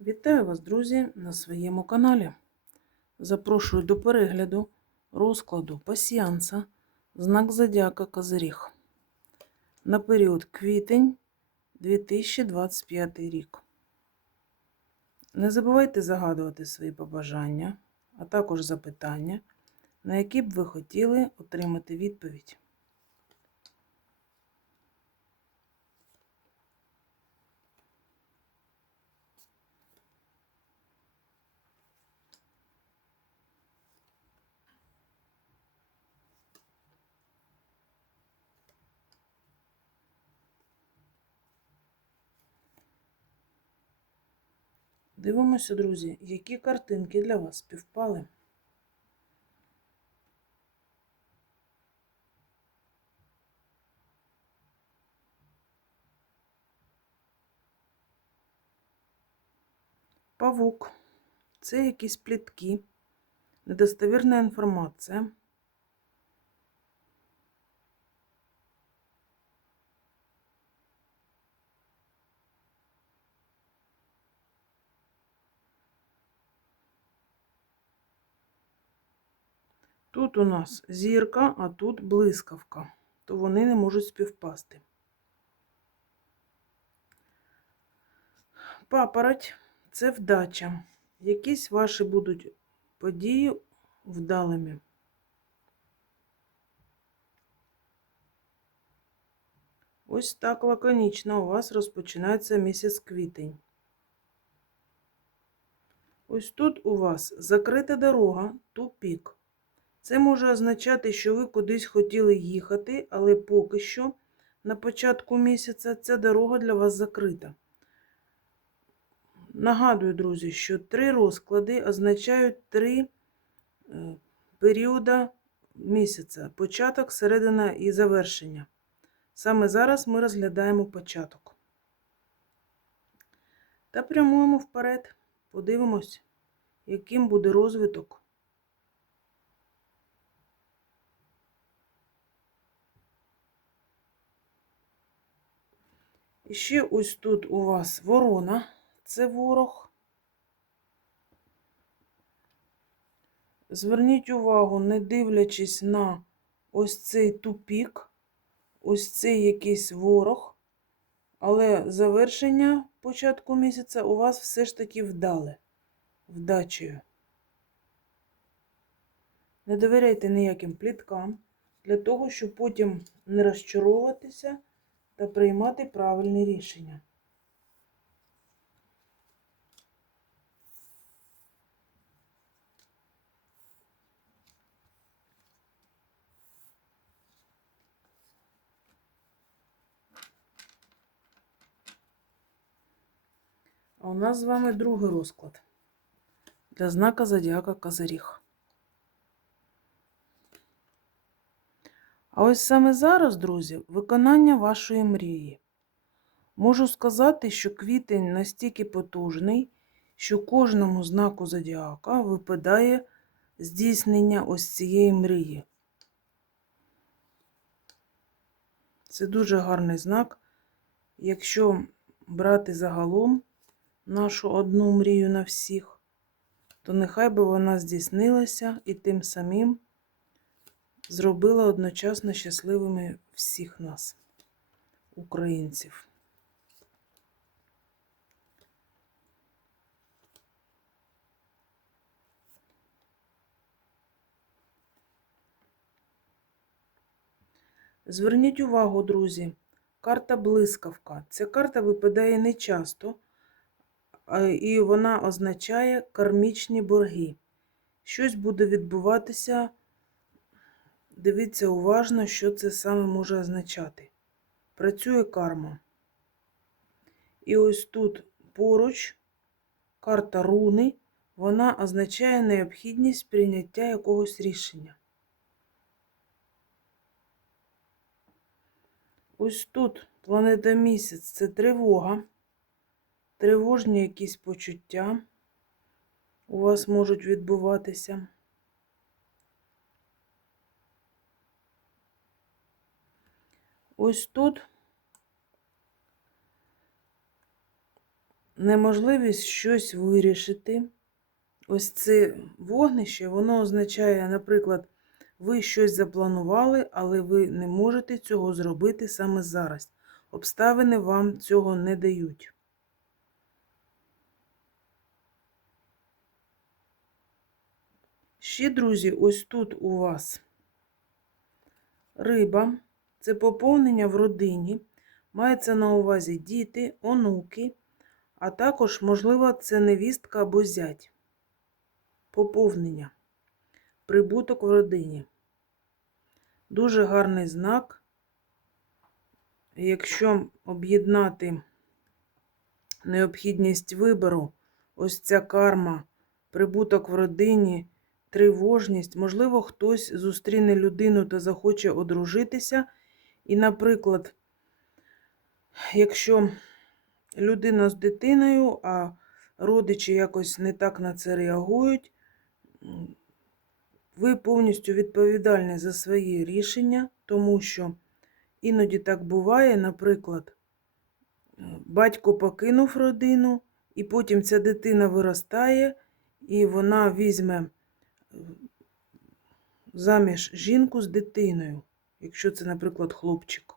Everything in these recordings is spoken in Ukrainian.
Вітаю вас, друзі, на своєму каналі. Запрошую до перегляду розкладу пасіанса знак Зодіака Козиріг на період квітень 2025 рік. Не забувайте загадувати свої побажання, а також запитання, на які б ви хотіли отримати відповідь. Дивимося, друзі, які картинки для вас співпали. Павук. Це якісь плітки, недостовірна інформація. Тут у нас зірка, а тут блискавка, то вони не можуть співпасти. Папороть це вдача. Якісь ваші будуть події вдалими. Ось так лаконічно у вас розпочинається місяць квітень. Ось тут у вас закрита дорога, тупік. Це може означати, що ви кудись хотіли їхати, але поки що на початку місяця ця дорога для вас закрита. Нагадую, друзі, що три розклади означають три е, періоди місяця: початок, середина і завершення. Саме зараз ми розглядаємо початок. Та прямуємо вперед, подивимось, яким буде розвиток. І ще ось тут у вас ворона, це ворог. Зверніть увагу, не дивлячись на ось цей тупік, ось цей якийсь ворог, але завершення початку місяця у вас все ж таки вдале, вдачею. Не довіряйте ніяким пліткам для того, щоб потім не розчаровуватися та приймати правильні рішення. А у нас з вами другий розклад для знака Зодіака Козиріг. А ось саме зараз, друзі, виконання вашої мрії. Можу сказати, що квітень настільки потужний, що кожному знаку зодіака випадає здійснення ось цієї мрії. Це дуже гарний знак. Якщо брати загалом нашу одну мрію на всіх, то нехай би вона здійснилася і тим самим зробила одночасно щасливими всіх нас, українців. Зверніть увагу, друзі, карта блискавка. Ця карта випадає не часто, і вона означає кармічні борги. Щось буде відбуватися Дивіться уважно, що це саме може означати. Працює карма. І ось тут поруч карта руни, вона означає необхідність прийняття якогось рішення. Ось тут планета місяць це тривога, тривожні якісь почуття у вас можуть відбуватися. Ось тут неможливість щось вирішити. Ось це вогнище, воно означає, наприклад, ви щось запланували, але ви не можете цього зробити саме зараз. Обставини вам цього не дають. Ще, друзі, ось тут у вас риба, це поповнення в родині. Мається на увазі діти, онуки, а також, можливо, це невістка або зять. Поповнення. Прибуток в родині. Дуже гарний знак. Якщо об'єднати необхідність вибору, ось ця карма, прибуток в родині, тривожність, можливо, хтось зустріне людину та захоче одружитися. І, наприклад, якщо людина з дитиною, а родичі якось не так на це реагують, ви повністю відповідальні за свої рішення, тому що іноді так буває, наприклад, батько покинув родину, і потім ця дитина виростає, і вона візьме заміж жінку з дитиною, якщо це, наприклад, хлопчик.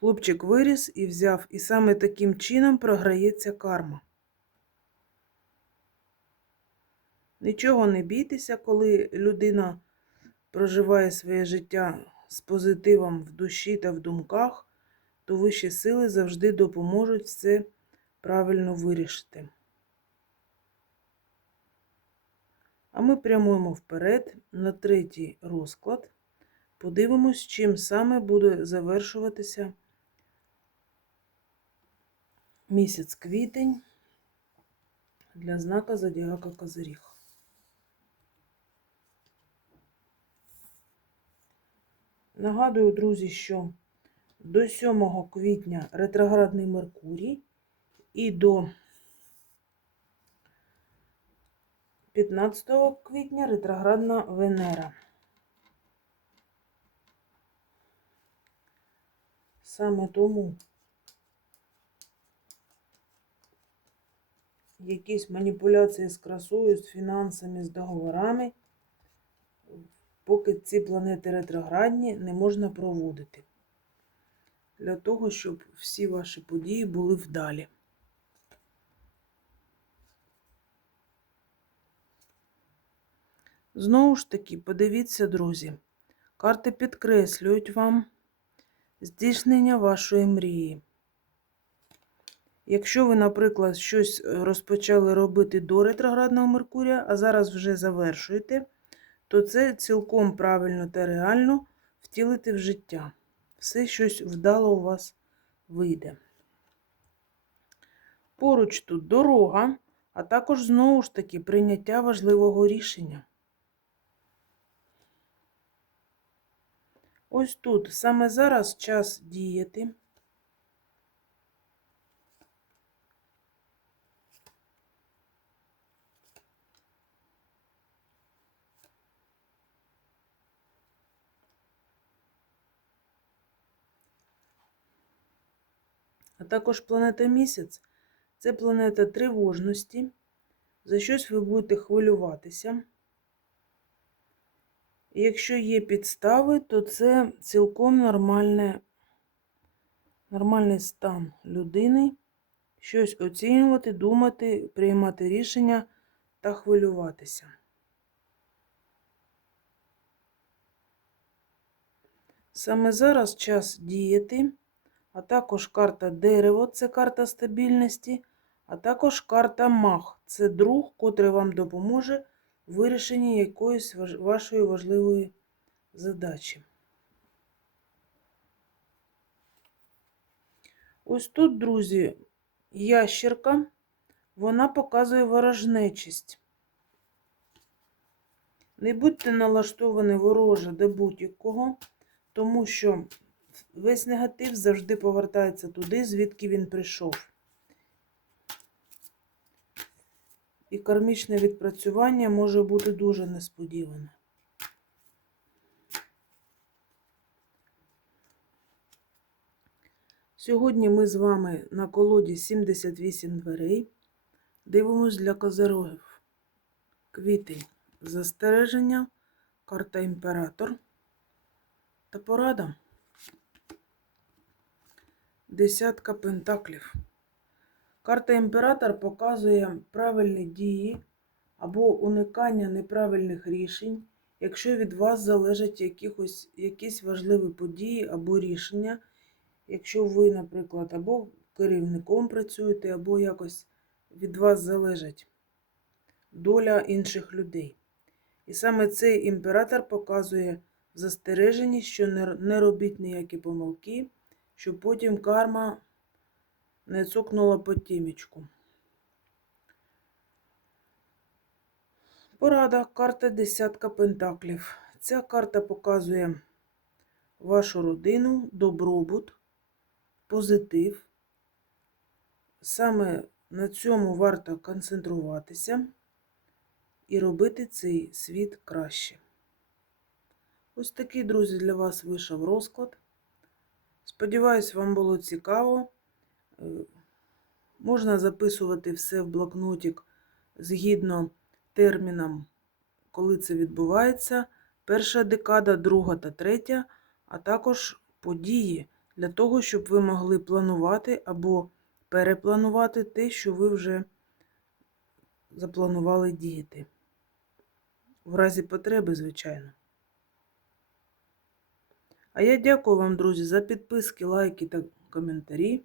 Хлопчик виріс і взяв, і саме таким чином програється карма. Нічого не бійтеся, коли людина проживає своє життя з позитивом в душі та в думках, то вищі сили завжди допоможуть все правильно вирішити. А ми прямуємо вперед на третій розклад. Подивимось, чим саме буде завершуватися місяць квітень для знака Зодіака Козиріг. Нагадую, друзі, що до 7 квітня ретроградний Меркурій і до 15 квітня ретроградна Венера. Саме тому якісь маніпуляції з красою, з фінансами, з договорами, поки ці планети ретроградні, не можна проводити. Для того, щоб всі ваші події були вдалі. Знову ж таки, подивіться, друзі, карти підкреслюють вам здійснення вашої мрії. Якщо ви, наприклад, щось розпочали робити до ретроградного Меркурія, а зараз вже завершуєте, то це цілком правильно та реально втілити в життя. Все щось вдало у вас вийде. Поруч тут дорога, а також, знову ж таки, прийняття важливого рішення. Ось тут саме зараз час діяти. А також планета місяць це планета тривожності. За щось ви будете хвилюватися. Якщо є підстави, то це цілком нормальне, нормальний стан людини. Щось оцінювати, думати, приймати рішення та хвилюватися. Саме зараз час діяти, а також карта дерево це карта стабільності, а також карта мах це друг, котрий вам допоможе вирішенні якоїсь вашої важливої задачі. Ось тут, друзі, ящерка, вона показує ворожнечість. Не будьте налаштовані вороже до будь-якого, тому що весь негатив завжди повертається туди, звідки він прийшов. І кармічне відпрацювання може бути дуже несподіване. Сьогодні ми з вами на колоді 78 дверей. Дивимось для козерогів. Квітень. Застереження. Карта імператор. Та порада. Десятка пентаклів. Карта імператор показує правильні дії або уникання неправильних рішень, якщо від вас залежать якихось, якісь важливі події або рішення, якщо ви, наприклад, або керівником працюєте, або якось від вас залежить доля інших людей. І саме цей імператор показує в що не, робіть ніякі помилки, щоб потім карма не цукнула по тімічку. Порада. Карта десятка пентаклів. Ця карта показує вашу родину, добробут, позитив. Саме на цьому варто концентруватися і робити цей світ краще. Ось такий, друзі, для вас вийшов розклад. Сподіваюсь, вам було цікаво. Можна записувати все в блокнотик згідно термінам, коли це відбувається. Перша декада, друга та третя, а також події для того, щоб ви могли планувати або перепланувати те, що ви вже запланували діяти. В разі потреби, звичайно. А я дякую вам, друзі, за підписки, лайки та коментарі.